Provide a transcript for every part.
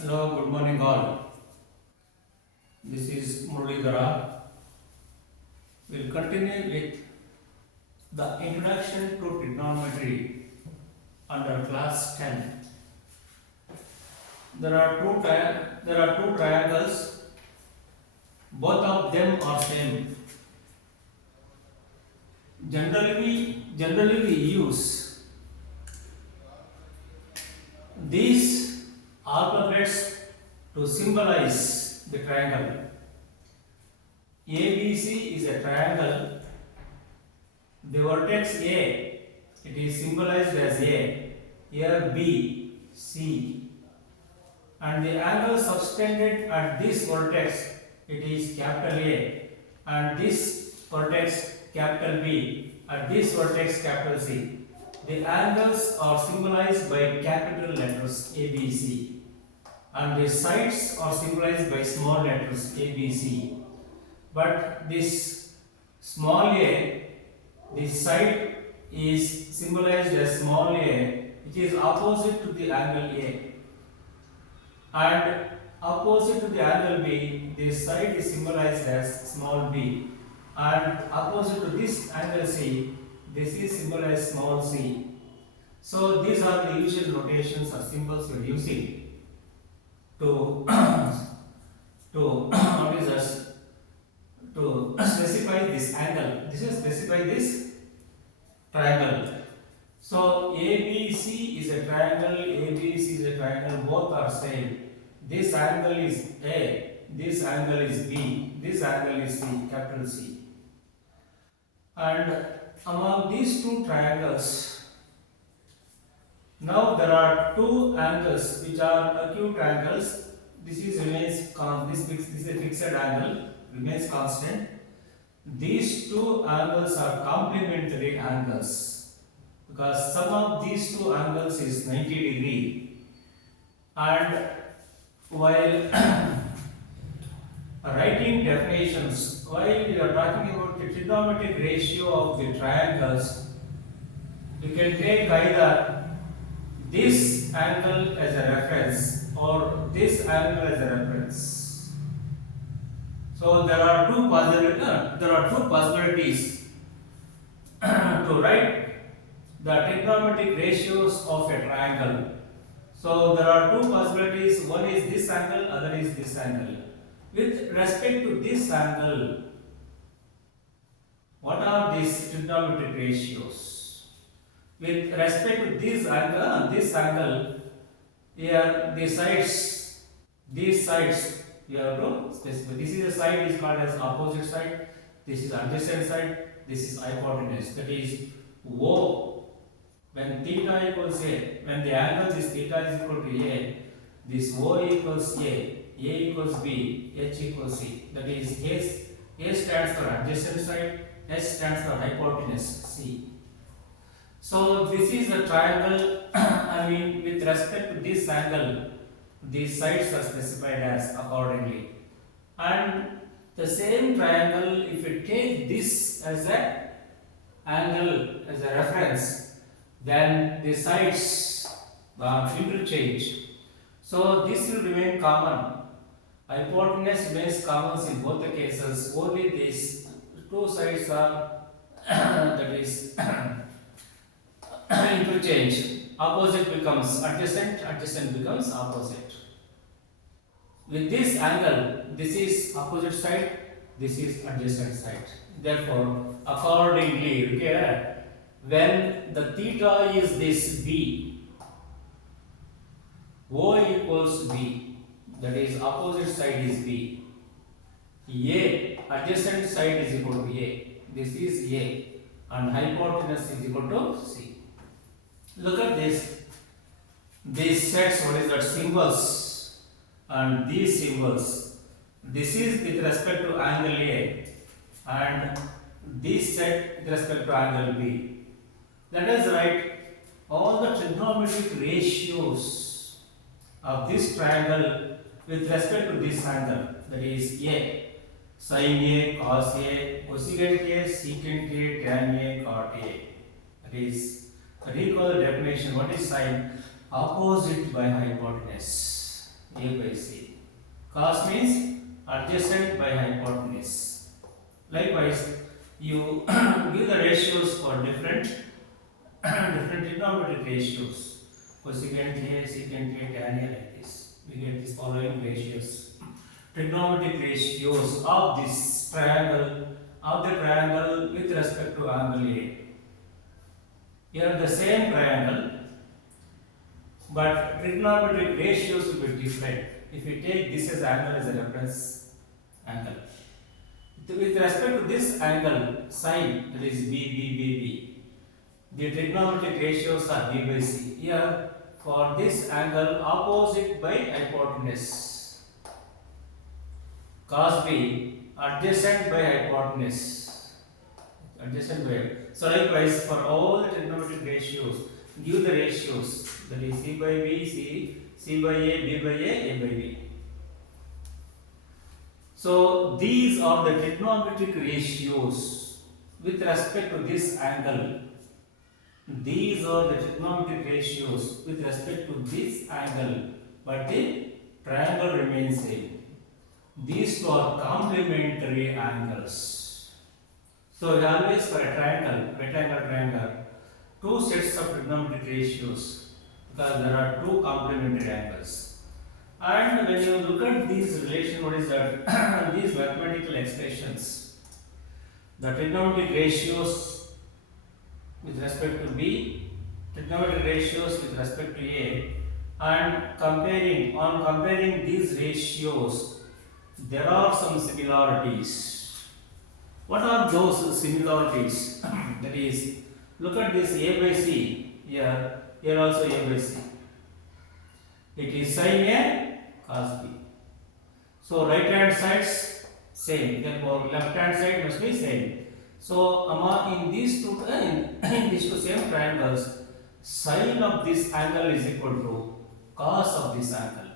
Hello, good morning all. This is Muralidhara. We'll continue with the introduction to trigonometry under class 10. There are two triangles. Both of them are same. Generally we use these alphabets to symbolize the triangle. ABC is a triangle. The vertex A, it is symbolized as A. Here B, C, and the angle subtended at this vertex, it is capital A, and this vertex capital B, at this vertex capital C. The angles are symbolized by capital letters A, B, C, and the sides are symbolized by small letters A, B, C. But this small a, this side is symbolized as small a, which is opposite to the angle A, and opposite to the angle B, this side is symbolized as small b, and opposite to this angle C, this is symbolized small c. So these are the usual notations or symbols we are using to what is this, to specify this angle. This is specify this triangle. So ABC is a triangle, ABC is a triangle, both are same. This angle is A, this angle is B, this angle is C, capital C. And among these two triangles, now there are two angles which are acute angles. This is this is a fixed angle, remains constant. These two angles are complementary angles because sum of these two angles is 90 degree. And while writing definitions, while we are talking about the trigonometric ratio of the triangles, you can take either this angle as a reference or this angle as a reference. So there are two possibilities to write the trigonometric ratios of a triangle. So there are two possibilities. One is this angle, other is this angle. With respect to this angle, what are these trigonometric ratios? With respect to this angle, here these sides you have to specify. This is a side is called as opposite side. This is adjacent side. This is hypotenuse. That is O. When theta equals A, when the angle is theta is equal to A, this O equals A equals B, H equals C. That is A stands for adjacent side, H stands for hypotenuse, C. So this is a triangle. I mean, with respect to this angle, these sides are specified as accordingly. And the same triangle, if you take this as a angle as a reference, then the sides interchange. So this will remain common. Hypotenuse remains common in both the cases. Only these two sides are that is interchange. Opposite becomes adjacent, adjacent becomes opposite. With this angle, this is opposite side, this is adjacent side. Therefore, accordingly, okay, when the theta is this B, O equals B, that is opposite side is B. A, adjacent side is equal to A. This is A, and hypotenuse is equal to C. Look at this. These sets, what is that, symbols, and these symbols. This is with respect to angle A, and this set with respect to angle B. Let us write all the trigonometric ratios of this triangle with respect to this angle. That is A, sin A, cos A, cosecant A, secant A, tan A, cot A. That is, recall the definition. What is sine? Opposite by hypotenuse. A Cos means adjacent by hypotenuse. Likewise, you give the ratios for different trigonometric ratios. Cosecant A, secant A, tan A, like this. We get these following ratios. Trigonometric ratios of this triangle, of the triangle with respect to angle A. Here the same triangle, but trigonometric ratios will be different. If you take this as angle as a reference angle, with respect to this angle sine, that is B, the trigonometric ratios are B by C. Here for this angle opposite by hypotenuse, cos B adjacent by hypotenuse, adjacent by. So likewise for all the trigonometric ratios, give the ratios, that is C by B, C by A, B by A by B. So these are the trigonometric ratios with respect to this angle. These are the trigonometric ratios with respect to this angle, but the triangle remains same. These two are complementary angles. So always for a triangle, rectangle triangle, two sets of trigonometric ratios, because there are two complementary angles. And when you look at these relations, what is that? These mathematical expressions, the trigonometric ratios with respect to B, trigonometric ratios with respect to A, and comparing these ratios, there are some similarities. What are those similarities? That is, look at this A by C. Here also A by C. It is sin A, cos B. So right hand sides same, therefore left hand side must be same. So in these two same triangles, sine of this angle is equal to cos of this angle.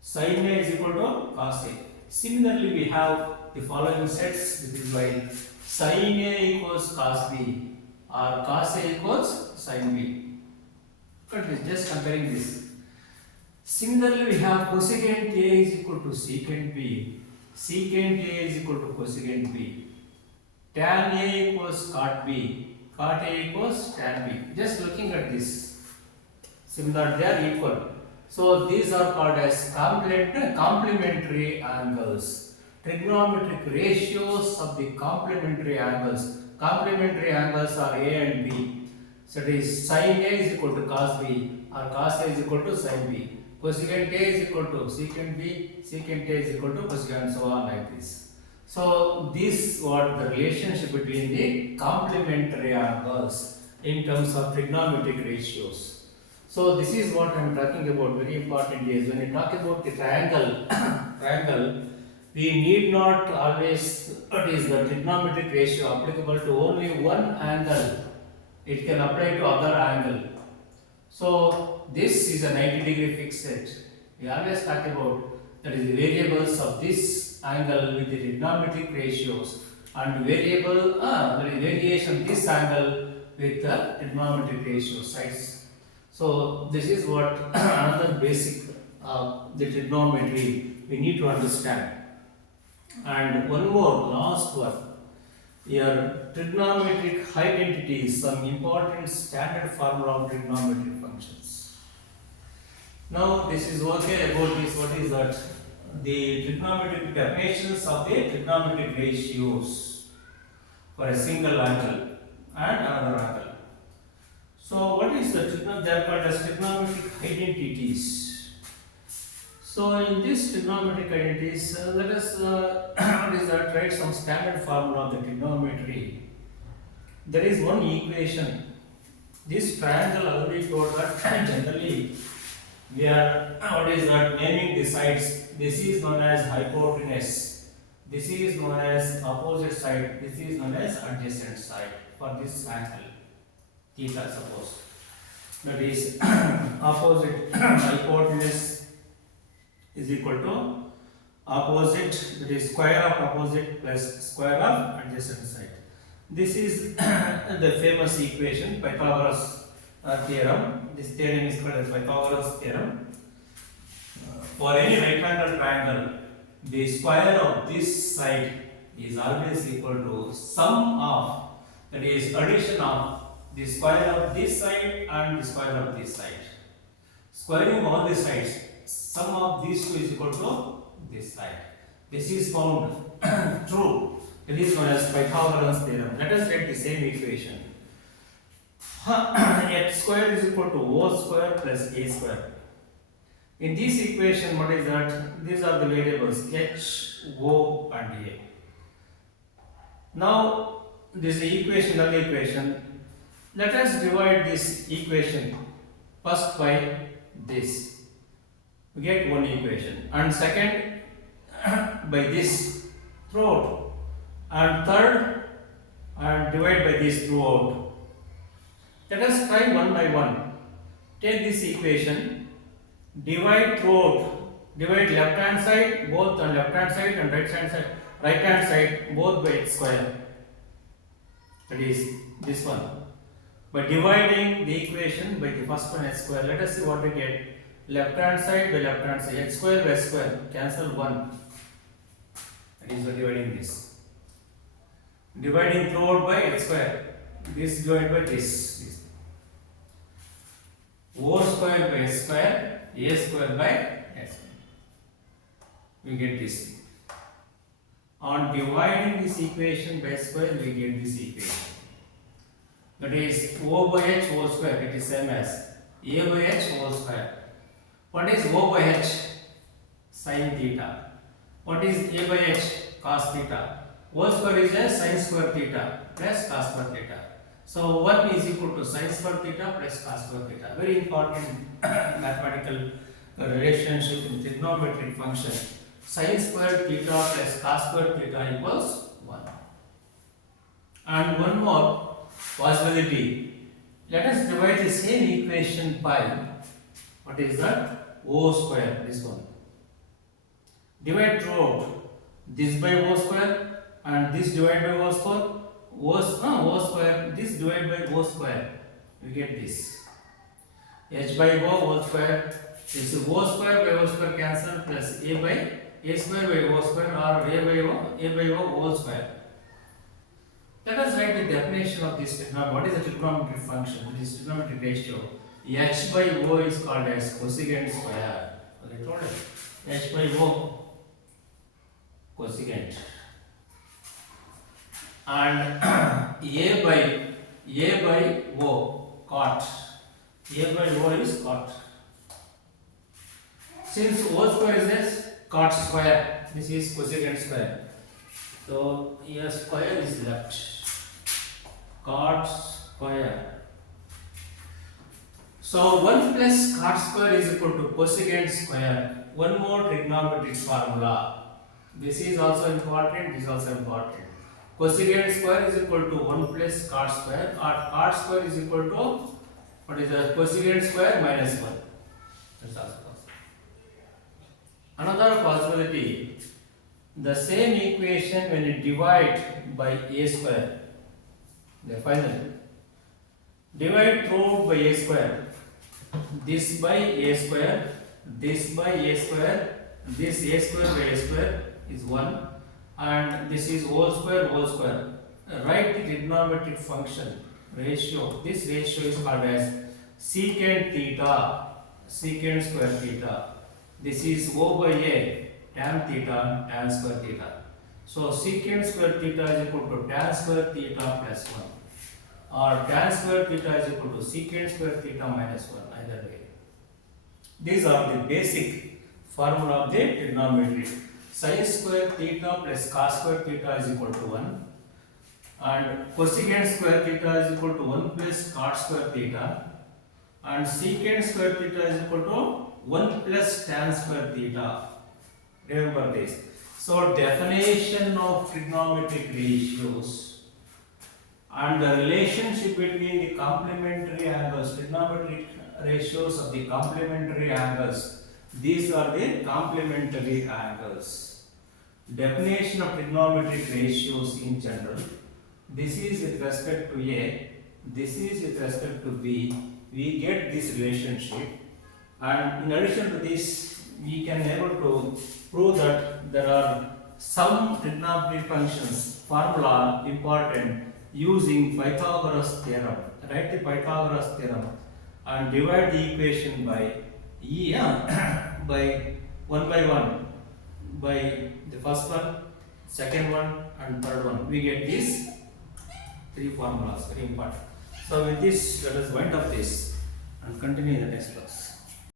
Sin A is equal to cos A. Similarly, we have the following sets. This is why sin A equals cos B or cos A equals sin B. Look at this, just comparing this. Similarly, we have cosecant A is equal to secant B. Secant A is equal to cosecant B. Tan A equals cot B. Cot A equals tan B. Just looking at this, similar, they are equal. So these are called as complementary angles. Trigonometric ratios of the complementary angles. Complementary angles are A and B. So it is sin A is equal to cos B or cos A is equal to sin B. Cosecant A is equal to secant B, secant A is equal to cosecant, and so on like this. So this what the relationship between the complementary angles in terms of trigonometric ratios. So this is what I am talking about. Very important is when you talk about the triangle, we need not always what is the trigonometric ratio applicable to only one angle. It can apply to other angle. So this is a 90-degree fixed set. We always talk about that is the variables of this angle with the trigonometric ratios and variable that is variation this angle with the trigonometric ratio sides. So this is what another basic the trigonometry we need to understand. And one more last one. Here trigonometric identities, some important standard formula of trigonometric functions. Now this is okay about this. What is that? The trigonometric definitions of the trigonometric ratios for a single angle and another angle. So what is the trigonometric? They are called as trigonometric identities. So in this trigonometric identities, let us write some standard formula of the trigonometry. There is one equation. This triangle already told that generally we are naming the sides. This is known as hypotenuse. This is known as opposite side. This is known as adjacent side for this angle. Theta, suppose. That is opposite hypotenuse is equal to opposite, that is square of opposite plus square of adjacent side. This is the famous equation, Pythagoras theorem. This theorem is called as Pythagoras theorem. for any right angle triangle, the square of this side is always equal to sum of, that is addition of the square of this side and the square of this side. Squaring all the sides, sum of these two is equal to this side. This is found true. It is known as Pythagoras theorem. Let us take the same equation. X square is equal to O square plus A square. In this equation, what is that? These are the variables H, O and A. Now, this is the equation, another equation. Let us divide this equation first by this. We get one equation. And second by this throughout. And third, and divide by this throughout. Let us try one by one. Take this equation, divide throughout, divide left hand side, both on left hand side and right hand side, both by x square. That is this one. By dividing the equation by the first one x square, let us see what we get. Left hand side by left hand side, x square by x square, cancel 1. That is by dividing this. Dividing throughout by x square, this divided by this. O square by s square, a square by s square. We get this. On dividing this equation by square, we get this equation. That is O by h whole square, it is same as A by h whole square. What is O by h? Sin theta. What is A by h? Cos theta. Whole square is a sin square theta plus cos square theta. So 1 is equal to sin square theta plus cos square theta. Very important mathematical relationship in trigonometric function. Sin square theta plus cos square theta equals 1. And one more possibility. Let us divide the same equation by, what is that? O square, this one. Divide throughout. This by O square and this divide by O square. O square, this divided by O square, we get this. H by O whole square, this is O square by O square cancel plus A by A square by O square or A by O whole square. Let us write the definition of this trigonometry. What is the trigonometric function? This is trigonometric ratio. H by O is called as cosecant square. As I told you, H by O, cosecant. And A by O, cot. A by O is cot. Since O square is this cot square, this is cosecant square. So here square is left. Cot square. So 1 plus cot square is equal to cosecant square. One more trigonometric formula. This is also important, this is also important. Cosecant square is equal to 1 plus cot square, or cot square is equal to, what is the cosecant square minus 1. That's also possible. Another possibility, the same equation when you divide by a square, the final, divide throughout by a square, this by a square, this by a square, this a square by a square is 1. And this is whole square, whole square. Write the trigonometric function ratio. This ratio is called as secant theta, secant square theta. This is O by A, tan theta, tan square theta. So secant square theta is equal to tan square theta plus 1. Or tan square theta is equal to secant square theta minus 1. Either way. These are the basic formula of the trigonometry. Sin square theta plus cos square theta is equal to 1, and cosecant square theta is equal to 1 plus cot square theta, and secant square theta is equal to 1 plus tan square theta. Remember this. So definition of trigonometric ratios and the relationship between the complementary angles, trigonometric ratios of the complementary angles. These are the complementary angles. Definition of trigonometric ratios in general. This is with respect to A, this is with respect to B. We get this relationship, and in addition to this, we can able to prove that there are some trigonometry functions formula important using Pythagoras theorem. Write the Pythagoras theorem and divide the equation by by one by the first one, second one, and third one. We get these three formulas, very important. So with this, let us wind up this and continue in the next class.